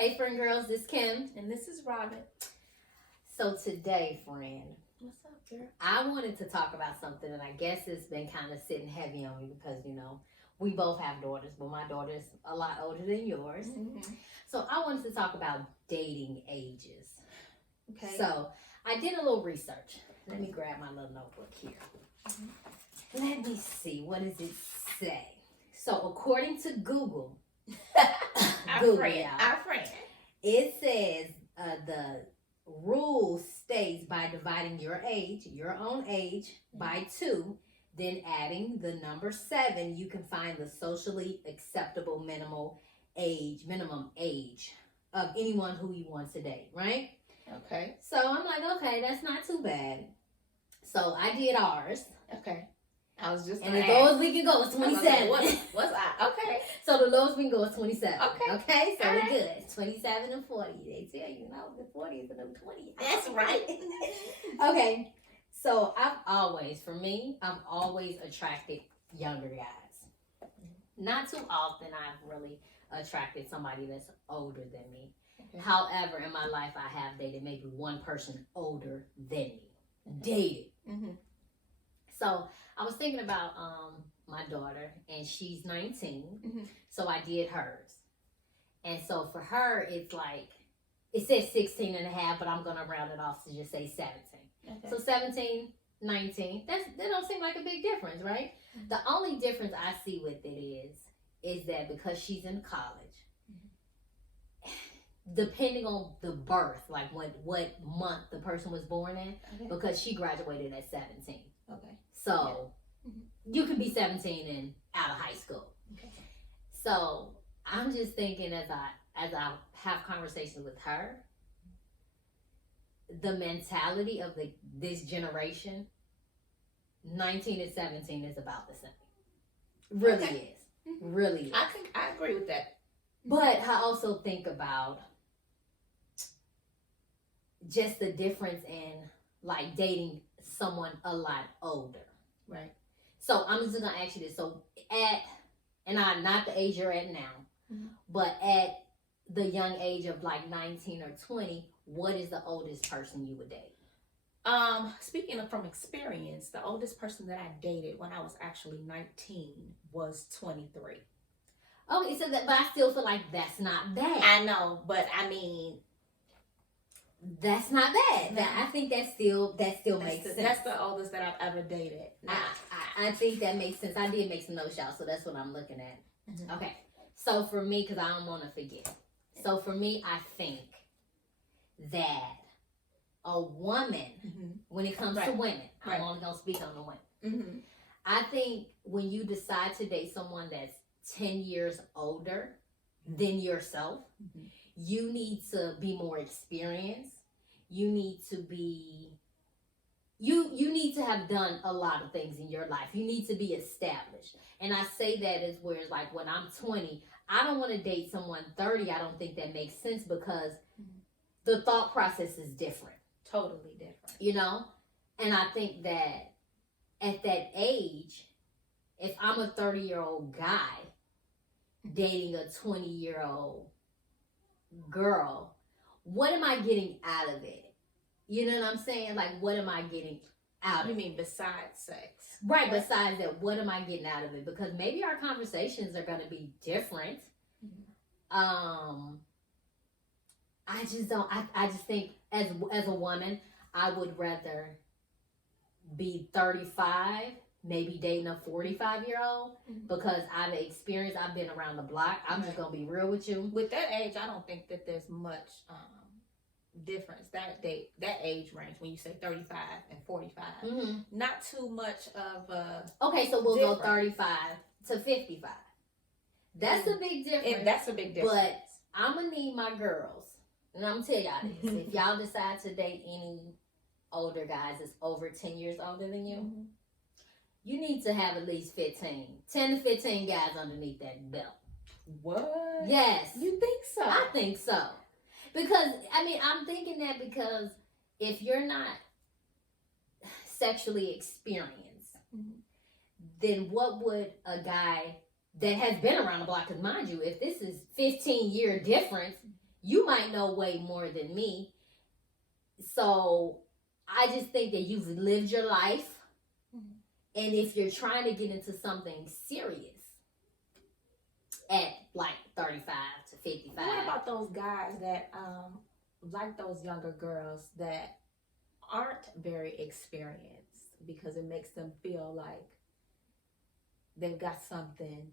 Hey, friend girls, this is Kim. And this is Robin. So today, friend, What's up, girl? I wanted to talk about something, and I guess it's been kind of sitting heavy on me because, we both have daughters, but my daughter's a lot older than yours. Mm-hmm. So I wanted to talk about dating ages. Okay. So I did a little research. Let me grab my little notebook here. Mm-hmm. Let me see. What does it say? So according to Google, Our friend. It says the rule states by dividing your age, your own age, by 2, then adding the number 7, you can find the socially acceptable minimum age of anyone who you want to date, right? Okay. So I'm like, okay, that's not too bad. So I did ours. Okay. I was just and the lowest we can go is 27. What's I? Okay. So the lowest we can go is 27. Okay. Okay, so all we're right. good. 27 and 40. They tell you, the 40 is the new 20. That's right. Okay, so I've always attracted younger guys. Not too often I've really attracted somebody that's older than me. Okay. However, in my life I have dated maybe one person older than me. Dated. Mm-hmm. So I was thinking about my daughter, and she's 19. Mm-hmm. So I did hers. And so for her, it's like, it says 16 and a half, but I'm going to round it off to just say 17. Okay. So 17, 19, that don't seem like a big difference, right? Mm-hmm. The only difference I see with it is that because she's in college, mm-hmm. depending on the birth, like what month the person was born in, okay. because she graduated at 17. Okay. So you could be 17 and out of high school. Okay. So I'm just thinking as I have conversations with her, the mentality of this generation, 19 and 17 is about the same. Really okay. is. Mm-hmm. Really is. I agree with that. But I also think about just the difference in like dating someone a lot older. Right. So I'm just gonna ask you this. So not the age you're at now, mm-hmm. but at the young age of like 19 or 20, what is the oldest person you would date? Speaking from experience, the oldest person that I dated when I was actually 19 was 23. Okay, so but I still feel like that's not bad. I know, but I mean, that's not bad. No. I think that still makes sense. That's the oldest that I've ever dated. I think that makes sense. I did make some notes, y'all, so that's what I'm looking at. Mm-hmm. Okay, so for me, because I don't want to forget. So for me, I think that a woman, mm-hmm. when it comes to women, right. I'm only going to speak on the women. Mm-hmm. I think when you decide to date someone that's 10 years older than yourself, mm-hmm. you need to be more experienced. You need to be, you need to have done a lot of things in your life. You need to be established. And I say that as where it's like when I'm 20, I don't want to date someone 30. I don't think that makes sense because mm-hmm. the thought process is different. Totally different. And I think that at that age, if I'm a 30-year-old guy dating a 20-year-old girl, what am I getting out of it? You know what I'm saying? Like, what am I getting out of it? You mean besides sex? Right, besides that, what am I getting out of it? Because maybe our conversations are going to be different. Mm-hmm. I just think as a woman, I would rather be 35, maybe dating a 45-year-old, mm-hmm. because I've experienced, I've been around the block. I'm just going to be real with you. With that age, I don't think that there's much difference. That age range, when you say 35 and 45, mm-hmm. not too much of a okay, so we'll difference. Go 35 to 55. That's a big difference. That's a big difference. But I'm going to need my girls, and I'm going to tell y'all this. If y'all decide to date any older guys that's over 10 years older than you, mm-hmm. you need to have at least 10 to 15 guys underneath that belt. What? Yes. You think so? I think so. Because, I'm thinking that because if you're not sexually experienced, mm-hmm. then what would a guy that has been around the block, because mind you, if this is 15-year difference, you might know way more than me. So I just think that you've lived your life. And if you're trying to get into something serious at like 35 to 55. What about those guys that like those younger girls that aren't very experienced because it makes them feel like they've got something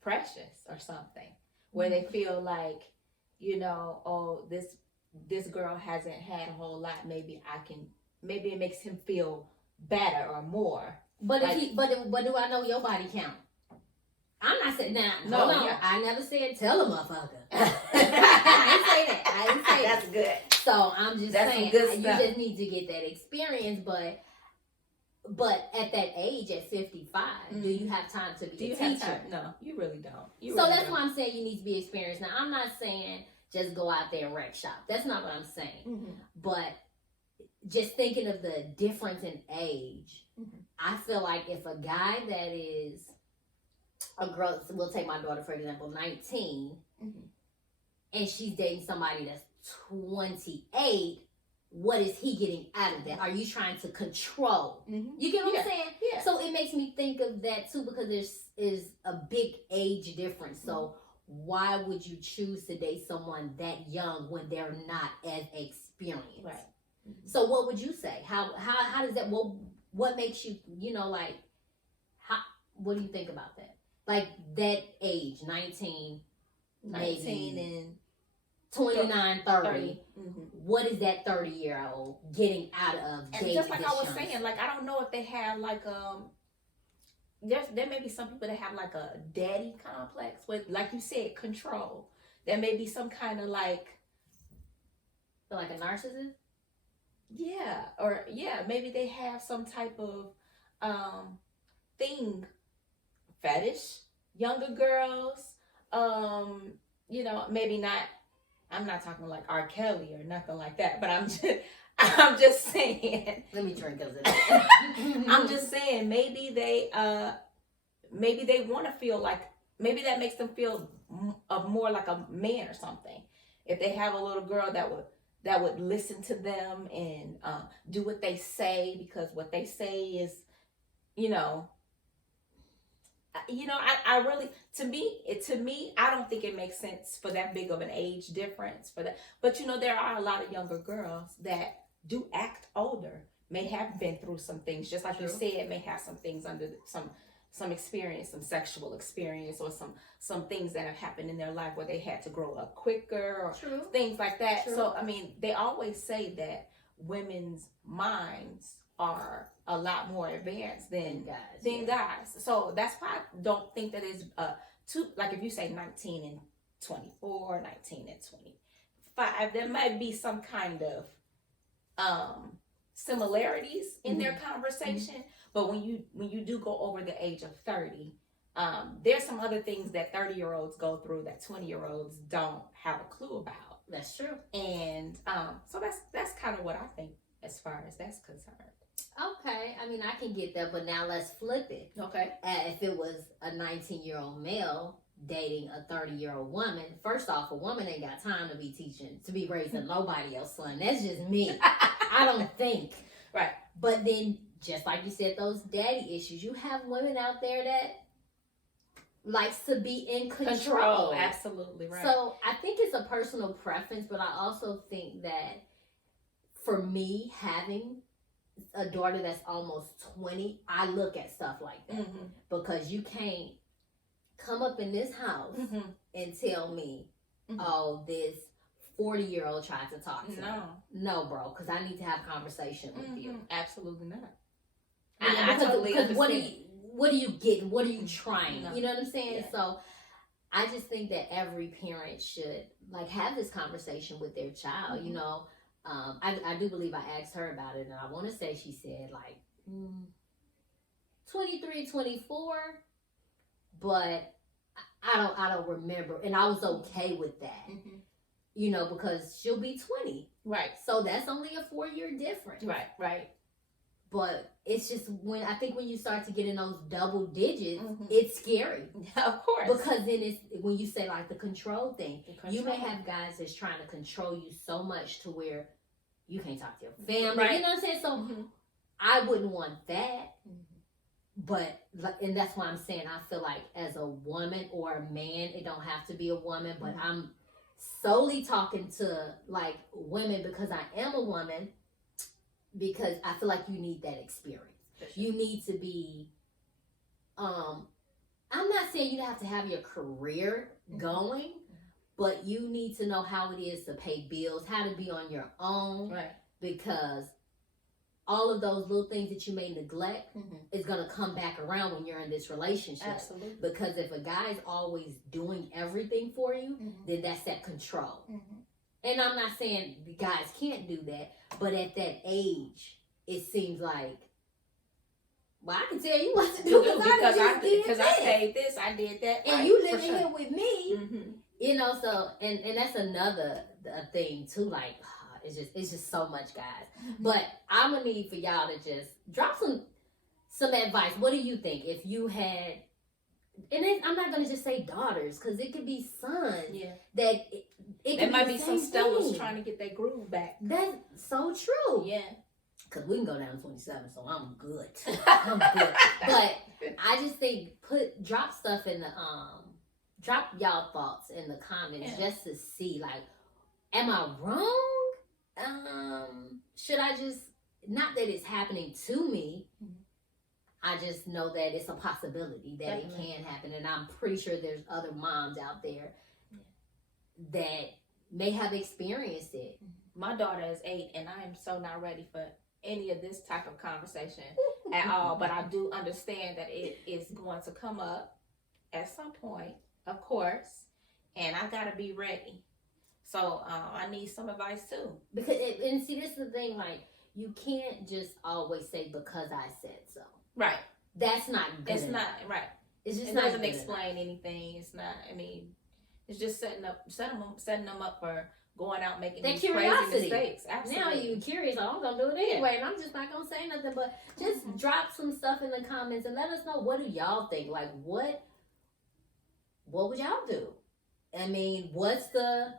precious or something, where they feel like, oh, this girl hasn't had a whole lot, maybe it makes him feel better or more. But like, but do I know your body count? I'm not saying now. No, I never said tell a motherfucker. I didn't say that. That's good. So I'm just saying you just need to get that experience. But at that age, at 55, do you have time to be a teacher? No, you really don't. That's why I'm saying you need to be experienced. Now, I'm not saying just go out there and wreck shop. That's not what I'm saying. Mm-hmm. But just thinking of the difference in age, I feel like if a guy that is a girl, we'll take my daughter for example, 19, and she's dating somebody that's 28, what is he getting out of that? Are you trying to control? You get what I'm saying? Yeah. So it makes me think of that too, because there's a big age difference. So why would you choose to date someone that young when they're not as experienced? Right. So what would you say? How does that? What makes you like? What do you think about that? Like that age, 19 and 29, 30. What is that 30-year-old getting out of dating? And just like I was saying, like I don't know if they have like there may be some people that have like a daddy complex with, like you said, control. There may be some kind of like a narcissist. Yeah, or maybe they have some type of thing, fetish, younger girls. Maybe not. I'm not talking like R. Kelly or nothing like that, but I'm just saying. Let me drink of it. I'm just saying maybe they want to feel like, maybe that makes them feel more like a man or something. If they have a little girl that would listen to them and do what they say, because what they say is, I really, to me, I don't think it makes sense for that big of an age difference for that. But there are a lot of younger girls that do act older, may have been through some things, just like you said, may have some things under some experience, some sexual experience, or some things that have happened in their life where they had to grow up quicker or things like that. So, I mean, they always say that women's minds are a lot more advanced than guys. So that's why I don't think that it's too, like if you say 19 and 24, 19 and 25, there might be some kind of similarities in their conversation. But when you do go over the age of 30, there's some other things that 30-year-olds go through that 20-year-olds don't have a clue about. That's true. And so that's kind of what I think as far as that's concerned. Okay, I mean, I can get that, but now let's flip it. Okay. If it was a 19-year-old male dating a 30-year-old woman, first off, a woman ain't got time to be raising nobody else's son. That's just me. I don't think. Right. But then, just like you said, those daddy issues, you have women out there that likes to be in control. Absolutely right. So I think it's a personal preference, but I also think that for me, having a daughter that's almost 20, I look at stuff like that. Because you can't come up in this house and tell me, oh, this 40-year-old tried to talk to me. No, bro, because I need to have conversation with you. Absolutely not. I totally understand. What do you get? What are you trying? You know what I'm saying? Yeah. So I just think that every parent should have this conversation with their child. I do believe I asked her about it, and I want to say she said 23, 24, but I don't remember, and I was okay with that, because she'll be 20, right? So that's only a 4-year difference, right. But it's just when you start to get in those double digits, Mhm. it's scary. Of course. Because then it's when you say like the control thing, you may have guys that's trying to control you so much to where you can't talk to your family. Right. You know what I'm saying? So Mhm. I wouldn't want that. Mhm. But and that's why I'm saying I feel like as a woman or a man, it don't have to be a woman, but Mhm. I'm solely talking to like women because I am a woman, because I feel like you need that experience. Sure. You need to be I'm not saying you have to have your career going, but you need to know how it is to pay bills, how to be on your own, Right. because all of those little things that you may neglect Mhm. is going to come back around when you're in this relationship. Absolutely. Because if a guy is always doing everything for you, Mhm. then that's that control. Mhm. And I'm not saying the guys can't do that, but at that age, it seems like, well, I can tell you what to do because I paid this, I did that, and right, you living for sure. here with me, Mhm. you know. So and that's another thing too. Like it's just so much, guys. Mhm. But I'm gonna need for y'all to just drop some advice. What do you think if you had? And I'm not gonna just say daughters, because it could be sons. Yeah. That it There could might be be the some same Stellas thing. trying to get their groove back. That's so true. Yeah. Because we can go down to 27, so I'm good. I'm good. But I just think drop stuff in the drop y'all thoughts in the comments, just to see, like, am I wrong? Should I just, not that it's happening to me, I just know that it's a possibility that it can happen, and I'm pretty sure there's other moms out there that may have experienced it. My daughter is 8, and I am so not ready for any of this type of conversation at all. But I do understand that it is going to come up at some point, of course, and I gotta be ready. So I need some advice too. Because and see, this is the thing, like, you can't just always say because I said so. Right. That's not good. It's enough. not right. It's just it not doesn't good explain enough. anything. It's not. I mean, it's just setting them up for going out making That these curiosity. crazy mistakes. Absolutely. Now you're curious. Oh, I'm gonna do it anyway, and I'm just not gonna say nothing. But just drop some stuff in the comments and let us know, what do y'all think? Like, what would y'all do? I mean, what's the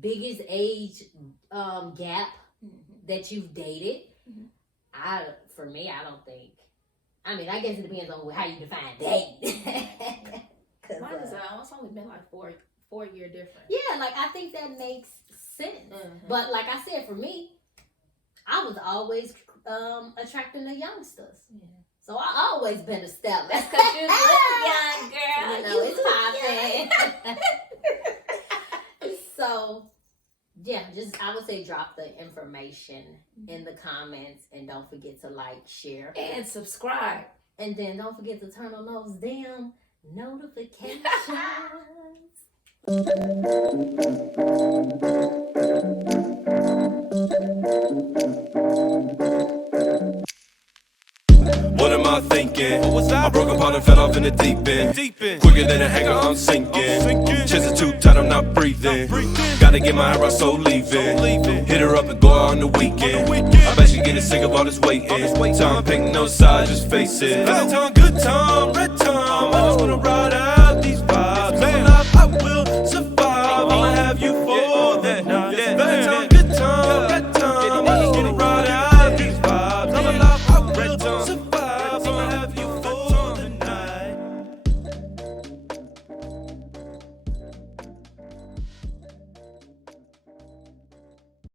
biggest age gap that you've dated? For me, I don't think. I mean, I guess it depends on how you define date. Mine is it's only been like 4-year difference. Yeah, like, I think that makes sense. But like I said, for me, I was always attracting the youngsters. Yeah. So I always been a step. That's because you look young, girl. You know, it's popping. So, yeah, I would say drop the information in the comments, and don't forget to like, share, and subscribe. And then don't forget to turn on those damn notifications. What am I thinking? I broke apart and fell off in the deep end. Quicker than a hanger, I'm sinking. Chest is too tight, I'm not breathing. Gotta get my eyebrows so leaving. Hit her up and go out on the weekend. I bet she getting sick of all this waiting. Time picking no side, just face it. Bad time, good time, red time. I just wanna ride out.